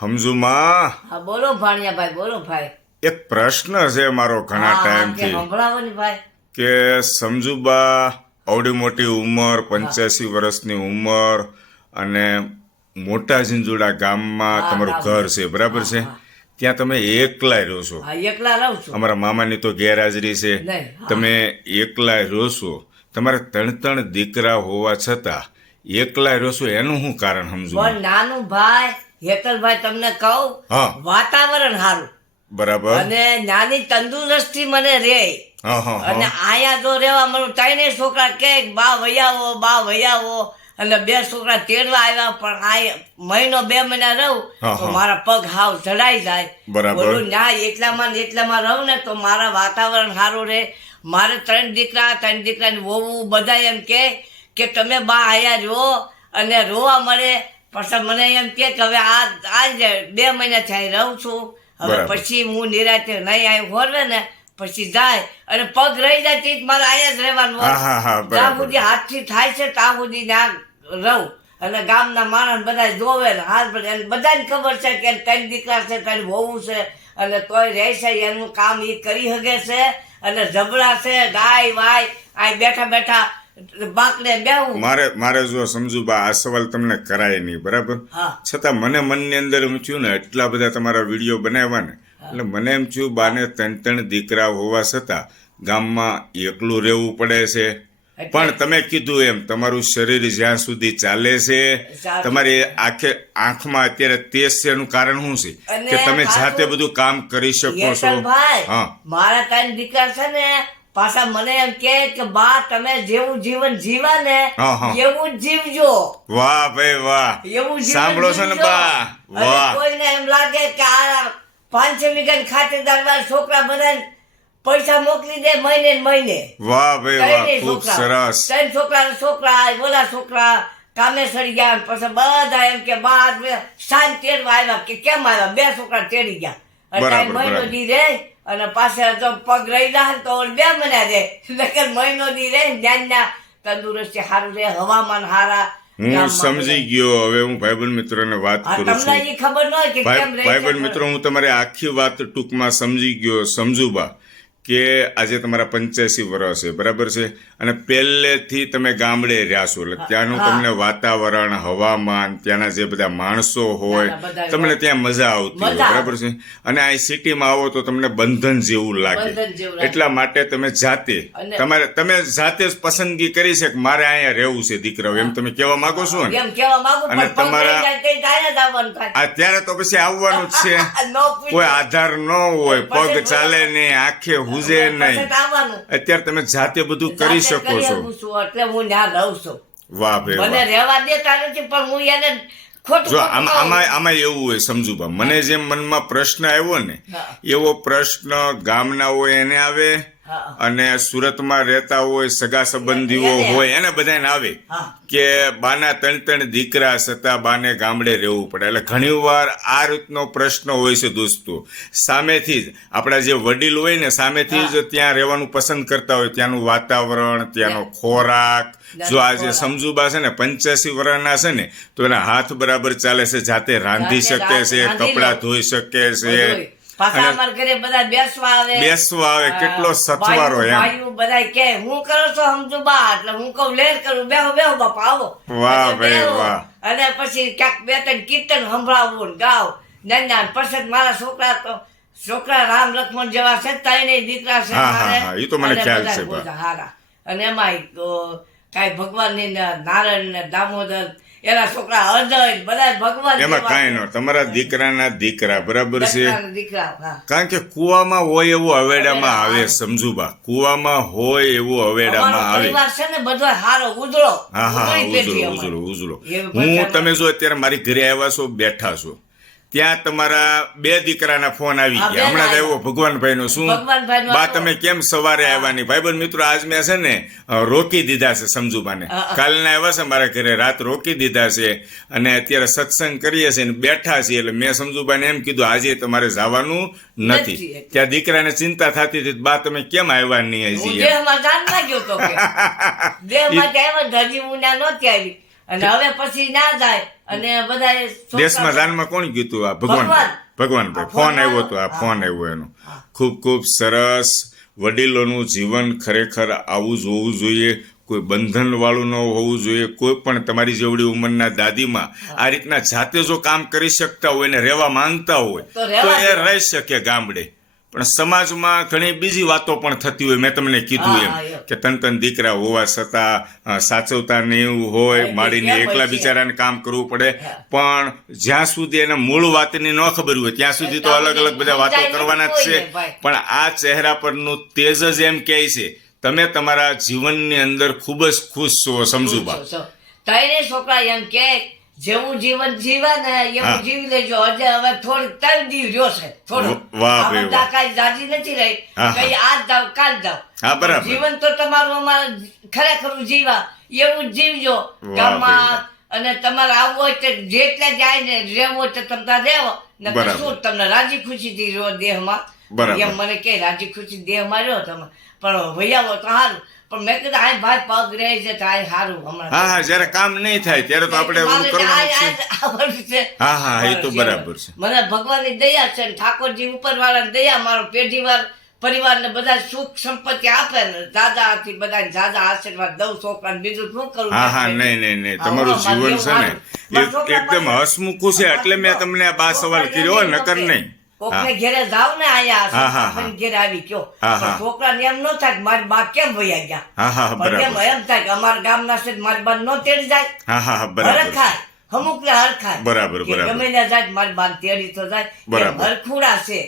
સમજુમાં હા બોલો ભાણિયાભાઈ બોલો ભાઈ. એક પ્રશ્ન છે મારો ઘણા હા, હા, કે ટાઈમથી સંભળાવો ને ભાઈ. કે સમજુબા આવડી મોટી ઉંમર પંચ્યાસી વર્ષની ઉંમર અને મોટા ઝીંઝુડા ગામમાં તમારું ઘર છે બરાબર છે? ત્યાં તમે એકલા રહો છો. એકલા રહો છો. અમારા મામાની તો ગેરહાજરી છે. તમે એકલા રહો છો. તમારા ત્રણ ત્રણ દીકરા હોવા છતાં એકલા રહો છો એનું શું કારણ સમજુ નાનું ભાઈ હેતલભાઈ તમને કહું વાતાવરણ સારું. બરાબર. અને નાની તંદુરસ્તી મને રે. અને આયા તો રેવા મને ત્રણે છોકરા કે બા વૈયાવો બા વૈયાવો અને બે છોકરા તેડવા આવ્યા પણ આ મહિનો બે મહિના રહું તો મારા પગ હાવ ચડાઈ જાય. બરાબર. ના એટલામાં ને એકલામાં રહું ને તો મારા વાતાવરણ સારું રહે મારે ત્રણ દીકરા ત્રણ દીકરાની વહુ બધા એમ કે કે તમે બા આયા રહો અને રોવા મળે પછી મને એમ કે હવે આ આજ બે મહિના થાય રહું છું હવે પછી હું નિરાતે નહીં આવ્યું હોરવે ને પછી જાય અને પગ રહી જાય તે મારે અહીંયા જ રહેવાનું જ્યાં સુધી હાથથી થાય છે ત્યાં સુધી ત્યાં રહું. અને ગામના માણસ બધા જોવે ને હાથ બધાને ખબર છે કે ત્રણ દીકરા છે ત્રણ વહુ છે અને તોય રહે છે એનું કામ એ કરી શકે છે અને જબડા છે ગાય વાય આ બેઠા બેઠા મારે મારે જો સમજુ બા આ સવાલ તમને કરાય નહીં બરાબર? છતાં મને મનની અંદર એમ થયું ને એટલા બધા તમારા વીડિયો બનાવ્યા ને એટલે મને એમ થયું બાને ત્રણ ત્રણ દીકરા હોવા છતાં ગામમાં એકલું રહેવું પડે છે. પણ તમે કીધું એમ તમારું શરીર જ્યાં સુધી ચાલે છે તમારી આંખે આંખમાં અત્યારે તેજ છે એનું કારણ શું છે? કે તમે જાતે બધું કામ કરી શકો છો. હા. મારા ત્રણ દીકરા છે ને પાછા મને એમ કે કે બા તમે જેવું જીવન જીવા ને. એવું જીવજો. વાહ ભાઈ વાહ. એવું સાંભળો છો ને બા. વાહ. કોઈને એમ લાગે કે આ પાંચ વીઘા ખાતેદાર વાળા છોકરા બધા પૈસા મોકલી દે મહિને મહિને. વાહ ભાઈ વાહ ખૂબ છોકરા. સરસ. ત્રણ છોકરા છોકરા બોલા છોકરા કામે સડી ગયા પછી બધા એમ કે બા સાંજ તેડવા આવ્યા. કે કેમ આવ્યા? બે છોકરા તેડી ગયા. મહિનો. દી રહે અને પાછા તો પગ રહી જાય તો બે મહિના રહે નકર મહિનો દી રે ને ધ્યાનના તંદુરસ્તી સારું રહે હવામાન હારા હું સમજી ગયો. હવે હું ભાઈબંધ મિત્રોને વાત કરું છું. તમને ખબર ન હોય કે કેમ રહે ભાઈબંધ મિત્રો હું તમારી આખી વાત ટૂંકમાં સમજી ગયો. સમજુબા. કે આજે તમારા પંચ્યાસી વર્ષ છે બરાબર છે? અને પહેલેથી તમે ગામડે રહ્યા છો એટલે ત્યાંનું તમને વાતાવરણ હવામાન ત્યાંના જે બધા માણસો હોય તમને ત્યાં મજા આવતી હોય બરાબર છે? અને અહીં સિટીમાં આવો તો તમને બંધન જેવું લાગે. એટલા માટે તમે જાતે તમારે તમે જાતે જ પસંદગી કરી છે કે મારે અહીંયા રહેવું છે દીકરાઓ એમ તમે કહેવા માંગો છો ને? અને તમારા- અત્યારે તો પછી આવવાનું જ છે. કોઈ આધાર ન હોય પગ ચાલે નહીં આંખે હુજે નહીં. અત્યારે તમે જાતે બધું કરી શકો છો. એટલે હું ત્યાં રહું છું. વાહ ભાઈ મને રહેવા દેતા નથી પણ હું એને જો આમાં આમાં આમાં એવું હોય સમજુ બા મને જેમ મનમાં પ્રશ્ન આવ્યો ને એવો પ્રશ્ન ગામના હોય એને આવે. અને સુરતમાં રહેતા હોય સગા સંબંધીઓ હોય એને બધાને આવે કે બાના ત્રણ ત્રણ દીકરા છતાં બાને ગામડે રહેવું પડે. એટલે ઘણીવાર આ રીતનો પ્રશ્ન હોય છે દોસ્તો. સામેથી જ આપણા જે વડીલ હોય ને સામેથી જ ત્યાં રહેવાનું પસંદ કરતા હોય. ત્યાંનું વાતાવરણ ત્યાંનો ખોરાક. જો આજે ખોરાક. સમજુબા છે ને પંચ્યાસી વર્ષના છે ને તો એના હાથ બરાબર ચાલે છે જાતે રાંધી શકે છે કપડાં ધોઈ શકે છે પાછા અને ઘરે બધા બેસવા આવે. બેસવા આવે કેટલો સથવારો એમ. ભાઈઓ બધા કે હું કરો છો સમજુ બા? એટલે હું કહું લેર કરું બેહો બેહો બાપા આવો. વાહ ભાઈ વાહ. અને પછી ક્યાંક બે ત્રણ કીર્તન સંભળાવવું ને ગાવ નાના પછી મારા છોકરા તો છોકરા રામ લક્ષ્મણ જેવા છે ત્રણેય દીકરા છે એ તો મને ખ્યાલ છે, હારા. અને એમાં કાંઈ ભગવાનની ને નારાયણ ને દામોદર એના છોકરા અજય બધા ભગવાન એમાં કાંઈ છે. તમારા દીકરાના દીકરા બરાબર છે? દીકરા કારણ કે કુવામાં હોય એવું અવેડામાં આવે સમજુબા. કુવામાં હોય એવું અવેડામાં આવે. છે ને બધો હારો ઉજળો. હા હા હા, ઉજળો ઉજળો ઉજળો હું તમે જો અત્યારે મારી ઘરે આવ્યા છો બેઠા છો. ત્યાં તમારા બે દીકરાના ફોન આવી ગયા. હમણાં આવ્યા. આવ્યો ભગવાનભાઈ નો શું? બા તમે કેમ સવારે આવ્યા નહીં ભાઈબંધ મિત્રો આજ મેં છે ને રોકી દીધા છે સમજુબાને. કાલના આવ્યા છે મારા ઘરે રાત રોકી દીધા છે અને અત્યારે સત્સંગ કરીએ છીએ ને બેઠા છીએ એટલે મેં સમજુબાને એમ કીધું આજે તમારે જવાનું નથી. નથી. ત્યાં દીકરાને ચિંતા થતી હતી બા તમે કેમ આવ્યા નહીં હજી ગયો અને હવે પછી ના જાય અને બધા દેશમાં જાનમાં કોણ કીધું આ ભગવાન ભગવાન. ફોન આવ્યો હતો આ ફોન આવ્યો એનો. ખૂબ ખૂબ સરસ વડીલોનું જીવન ખરેખર આવું જ હોવું જોઈએ. કોઈ બંધન વાળું ન હોવું જોઈએ. કોઈ પણ તમારી જેવડી ઉંમરના દાદીમાં આ રીતના જાતે જો કામ કરી શકતા હોય ને રહેવા માંગતા હોય તો એ રહી શકે ગામડે. પણ સમાજમાં ઘણી બીજી વાતો પણ થતી હોય મેં તમને કીધું એમ કે તન તન દીકરા હોવા છતાં સાચવતા નહીં એવું હોય માડીને એકલા બિચારાને કામ કરવું પડે. પણ જ્યાં સુધી એને મૂળ વાતની ન ખબર હોય ત્યાં સુધી તો અલગ અલગ બધા વાતો કરવાના જ છે. પણ આ ચહેરા પરનું તેજ જ એમ કહે છે તમે તમારા જીવનની અંદર ખૂબ જ ખુશ છો સમજુબા. છોકરા એમ કે જેવું જીવન જીવે ને એવું જીવી લેજો. હજે હવે થોડીક ત્રણ દી રહ્યો છે થોડું વાહ. કાંઈ જાજી નથી રહી. કઈ આજ જાવ કાલ જાવ હા, બરાબર. જીવન તો તમારું અમારે ખરેખર જીવા. એવું જીવજો. ગામમાં અને તમારે આવવું હોય તો જેટલા જાય ને રહેવું હોય તો તમે ત્યાં રહેવો. ને શું તમને રાજી ખુશીથી રહો દેહમાં. એમ મને કે રાજી ખુશી દેહમાં રહ્યો તમે. પણ વૈયાવો તો સારું પણ મેં કીધું આ ભાઈ પગ રહે છે થાય સારું હમણાં. હા હા જ્યારે કામ નહીં થાય ત્યારે તો આપણે ઓલું કરવાનું છે. હા, હા, એ તો બરાબર છે. મને ભગવાનની દયા છે ને ઠાકોરજી ઉપરવાળાની દયા મારો પેઢીવાર પરિવારને બધા સુખ સંપત્તિ આપે ને દાદાથી બધા દાદા આશીર્વાદ દઉં છોકરાને બીજું શું કરું? હા હા નહીં નહીં નહીં તમારું જીવન છે ને એકદમ હસમુખું છે એટલે મેં તમને આ બા સવાલ કર્યો નકર નહીં. કોકને ઘેરે જાવ ને આયા. આપણને ઘેરે આવી કયો છોકરાને એમ ન થાય કે મારી બા કેમ વયા ગયા. પણ એમ એમ થાય કે અમારા ગામના છે મારી બા નો તેડી જાય. બરાબર હરખાય. અમુક ને હરખાય. બરાબર, બરાબર. ગમે ત્યાં જાય મારી બા તેડી તો જાય. બરાબર. હરખુડા છે.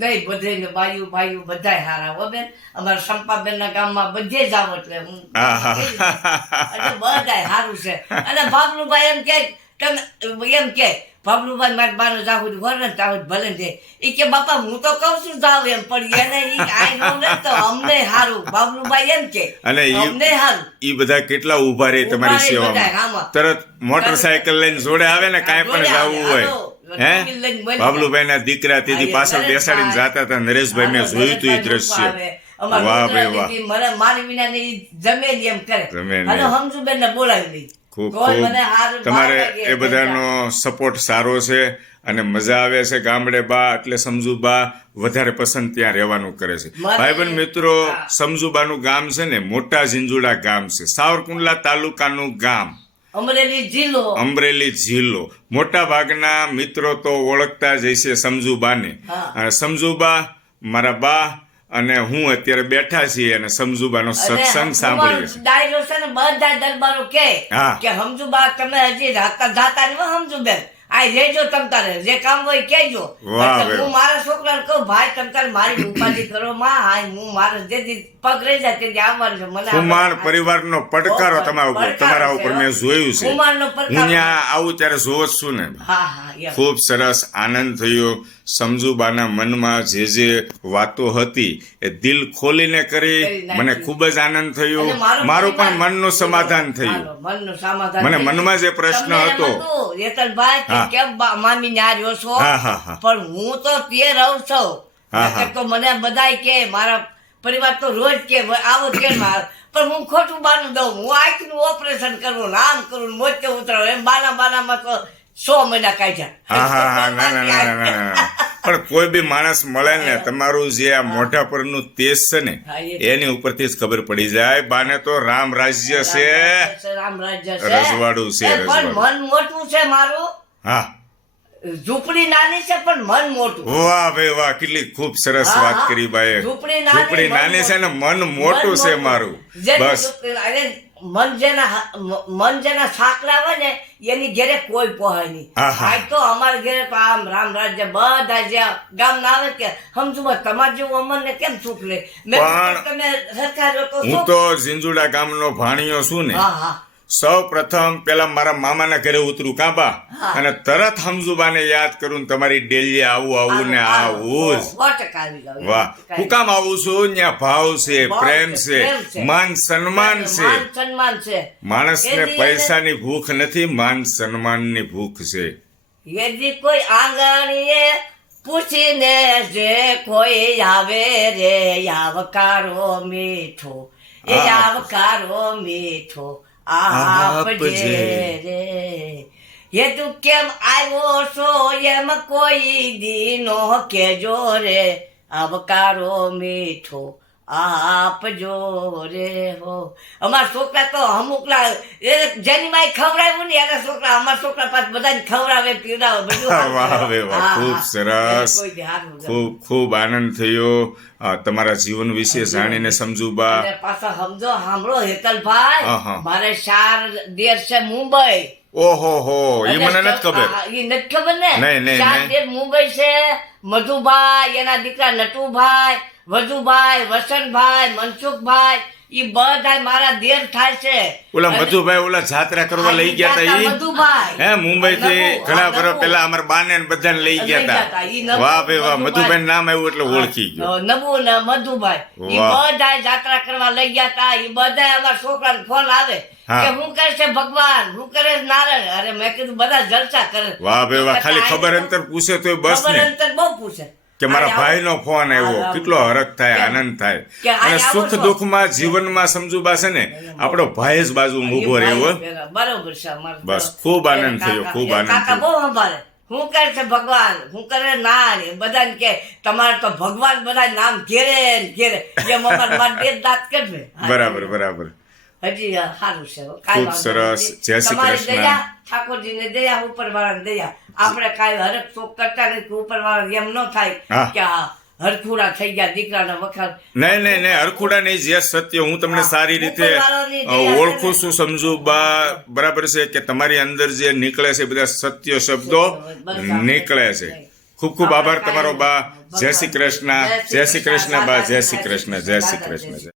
નહીં બધે ને બાયુ બાયુ બધાય હારા હો બેન. અમારા સંપાબેન ના ગામમાં બધે જાવ એટલે હું બધા. બધાય હારું છે. અને બાબલુભાઈ એમ કે તમે એમ કે બાબલુભાઈ મારે બાનો જાહુદ ઘર ને ભલે દે ઈ કે બાપા હું તો કહું છું જાવ એમ પણ એને ઈ આઈ નો ને તો અમને હારું. બાબલુભાઈ એમ કે અને અમને હારું. ઈ બધા કેટલા ઊભા રહે તમારી સેવામાં? તરત મોટરસાયકલ લઈને જોડે આવે ને કાંઈ પણ જવું હોય. હે? બાબલુભાઈ ના દીકરા તેથી પાછળ. બેસાડીને જાતા હતા નરેશભાઈ મેં જોયું હતું એ દ્રશ્ય. વાહ ભાઈ વાહ. મારી વિના ને જમે એમ કરે. અને હમજુબેન ને બોલાવી ખૂબ ખૂબ. તમારે એ બધાનો સપોર્ટ સારો છે અને મજા આવે છે. ગામડે બા એટલે સમજુબા વધારે પસંદ ત્યાં રહેવાનું કરે છે. ભાઈબંધ મિત્રો સમજુબાનું ગામ છે ને મોટા ઝીંઝુડા ગામ છે. સાવરકુંડલા તાલુકાનું ગામ. અમરેલી જિલ્લો. અમરેલી જિલ્લો. મોટા ભાગના મિત્રો તો ઓળખતા જ હશે સમજુબાને. સમજુબા મારા બા અને હું અત્યારે બેઠા છીએ અને સમજુબાનો સત્સંગ સાંભળીએ છીએ. ડાયરો છે ને બધા દરબારો કે કે સમજુબા તમે હજી રાતા જાતા ને હમજુ આ રેજો તમતારે જે કામ હોય કેજો. હું મારા છોકરાને કહું ભાઈ તમતારે મારી ઉપાધિ કરો માં હા હું મારા જે પગ રહી જાય તે દી આવવાનું છે મને કુમાર પરિવારનો પડકારો તમારા ઉપર તમારા ઉપર મેં જોયું છે. કુમારનો હું ત્યાં આવું ત્યારે જોવો છું ને. હા હા ખૂબ સરસ આનંદ થયો. સમજુબાના મનમાં જે જે વાતો હતી એ દિલ ખોલીને કરી. મને ખૂબ જ આનંદ થયો. મારું પણ મનનું સમાધાન થયું. મને મનમાં જે પ્રશ્ન હતો. કેમ મામી ના રહ્યો છો. પણ હું તો તે રહું છું. તો મને બધાય કે મારા પરિવાર તો રોજ કે "ભાઈ આવો કે માર પણ હું ખોટું બાનું દઉં. હું આંખનું ઓપરેશન કરું નામ કરું મોતે ઉતરાવું. એમ બાના બાનામાં તો સો મહિના કાઢ્યા. પણ કોઈ બી માણસ મળે ને તમારું જે આ મોઢા પરનું તેજ છે ને એની ઉપરથી જ ખબર પડી જાય બાને તો રામ રાજ્ય છે. રામ રાજ્ય છે. રજવાડું છે. મન મોટું છે મારું. હા. ઝૂંપડી નાની છે પણ મન મોટું. વાહ ભાઈ વાહ કેટલી ખૂબ સરસ વાત કરી બાએ ઝૂંપડી નાની, છે ને મન મોટું છે મારું. બસ. મન જેના મન જેના સાકલા હોય ને એની ઘેરે કોઈ પહોંચે નહીં. આજ તો અમારા ઘેરે તો આમ રામ રાજ્ય બધા જે ગામ ના આવે કે સમજુ તમારે જેવું અમરને કેમ સુખ લે મેં તમે સરકાર હું? તો ઝીંઝુડા ગામનો ભાણિયો છું ને હા હા સૌ પ્રથમ પેલા મારા મામાના ઘરે ઉતરું કાબા અને તરત હમજુબાને યાદ કરું ને તમારી ડેલી આવું આવું ને આવું. જ. વાહ. હું કામ આવું છું? ત્યાં ભાવ છે પ્રેમ છે માન સન્માન છે. માણસને પૈસાની ભૂખ નથી માન સન્માનની ભૂખ છે. યદી કોઈ આંગણીએ પૂછીને જે કોઈ આવે રે આવકારો મીઠો. એ આવકારો મીઠો. આપજે. રે. એ તું કેમ આવ્યો છો? એમ કોઈ દીનો કેજો રે. આવકારો મીઠો આપજો રે હો. અમારા છોકરા તો અમુકલા એ જેની માય ખવડાવ્યું ને એના છોકરા અમારા છોકરા પાસે બધાને ખવડાવે પીવડાવે બધું વાહ વે વાહ, ખૂબ સરસ. ખૂબ ખૂબ આનંદ થયો. તમારા જીવન વિશે જાણીને સમજુબા. પાછા સમજો સાંભળો હેતલભાઈ. મારે ચાર દેર છે મુંબઈ. ઓહો હો એ મને નથી ખબર. એ નથી ખબર ને? નહીં, નહીં, ચાર દેર મુંબઈ છે મધુભાઈ એના દીકરા નટુભાઈ વજુભાઈ વસંતભાઈ મનસુખભાઈ ઈ બધા મારા દેર થાય છે. ઓલા મધુભાઈ ઓલા જાત્રા કરવા લઈ ગયા હતા ઈ? મધુભાઈ. હે મુંબઈ થી ઘણા વર્ષ. પહેલા અમારા બાને ને બધાને લઈ ગયા હતા. વાહ ભાઈ વાહ મધુભાઈ. નામ આવ્યું એટલે ઓળખી ગયો. નબુ ને મધુભાઈ. ઈ બધા જાત્રા કરવા લઈ ગયા હતા ઈ બધા અમારા છોકરાને ફોન આવે કે હું. કરે છે ભગવાન હું કરે છે નારાયણ. અરે મેં કીધું બધા જલસા કરે. વાહ ભાઈ વાહ ખાલી ખબર અંતર પૂછે તો બસ ખબર અંતર બહુ પૂછે. કે મારા ભાઈનો ફોન આવ્યો. કેટલો હરખ થાય આનંદ થાય. અને સુખ. દુઃખમાં જીવનમાં સમજુબા છે ને આપણો ભાઈ જ બાજુ ઊભો એ રહેવો બરોબર છે બસ, ખૂબ આનંદ થયો, ખૂબ આનંદ થયો. હું કરે છે ભગવાન હું કરે ના રે. બધાને કે તમારે તો ભગવાન બધા નામ ઘેરે ઘેરે. મારા બે દાંત બરાબર બરાબર. હજી સારું છે. ખૂબ સરસ. જય શ્રી કૃષ્ણ. ઠાકોરજીને દયા ઉપરવાળાને દયા. આપણે કાંઈ હરખ શોખ કરતા નથી ઉપરવાળાને એમ ન થાય કે હરખુડા થઈ ગયા દીકરાના વખાણ. નહીં નહીં નહીં હરખુડા નહીં જે સત્ય હું તમને સારી રીતે ઓળખું છું સમજુ બા બરાબર છે કે તમારી અંદર જે નીકળે છે બધા સત્ય શબ્દો નીકળે છે. ખૂબ ખૂબ આભાર તમારો બા. જય શ્રી કૃષ્ણ. જય શ્રી કૃષ્ણ બા. જય શ્રી કૃષ્ણ જય શ્રી કૃષ્ણ. જય